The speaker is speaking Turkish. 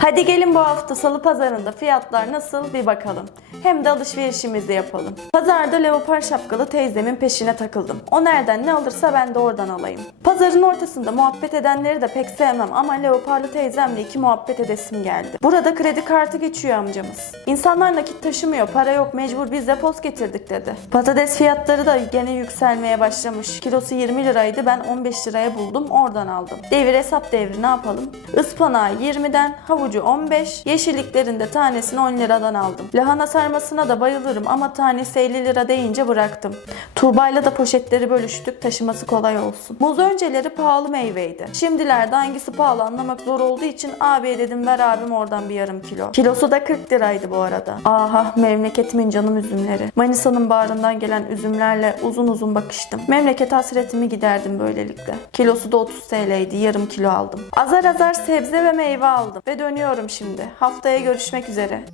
Hadi gelin bu hafta salı pazarında fiyatlar nasıl bir bakalım. Hem de alışverişimizi yapalım. Pazarda leopar şapkalı teyzemin peşine takıldım. O nereden ne alırsa ben de oradan alayım. Pazarın ortasında muhabbet edenleri de pek sevmem ama leoparlı teyzemle iki muhabbet edesim geldi. Burada kredi kartı geçiyor amcamız. İnsanlar nakit taşımıyor, para yok, mecbur biz de post getirdik dedi. Patates fiyatları da gene yükselmeye başlamış. Kilosu 20 liraydı ben 15 liraya buldum oradan aldım. Devir hesap devri ne yapalım? Ispanağı 20'den, havucu 15, yeşilliklerin de tanesini 10 liradan aldım. Lahana sarmasına da bayılırım ama tanesi 50 lira deyince bıraktım. Tuğba'yla da poşetleri bölüştük taşıması kolay olsun. Muz önceleri pahalı meyveydi. Şimdilerde hangisi pahalı anlamak zor olduğu için abi dedim ver abim oradan bir yarım kilo. Kilosu da 40 liraydı bu arada. Aha memleketimin canım üzümleri. Manisa'nın bağrından gelen üzümlerle uzun uzun bakıştım. Memleket hasretimi giderdim böylelikle. Kilosu da 30 TL'ydi yarım kilo aldım. Azar azar sebze ve meyve aldım ve dönüyorum şimdi. Haftaya görüşmek üzere.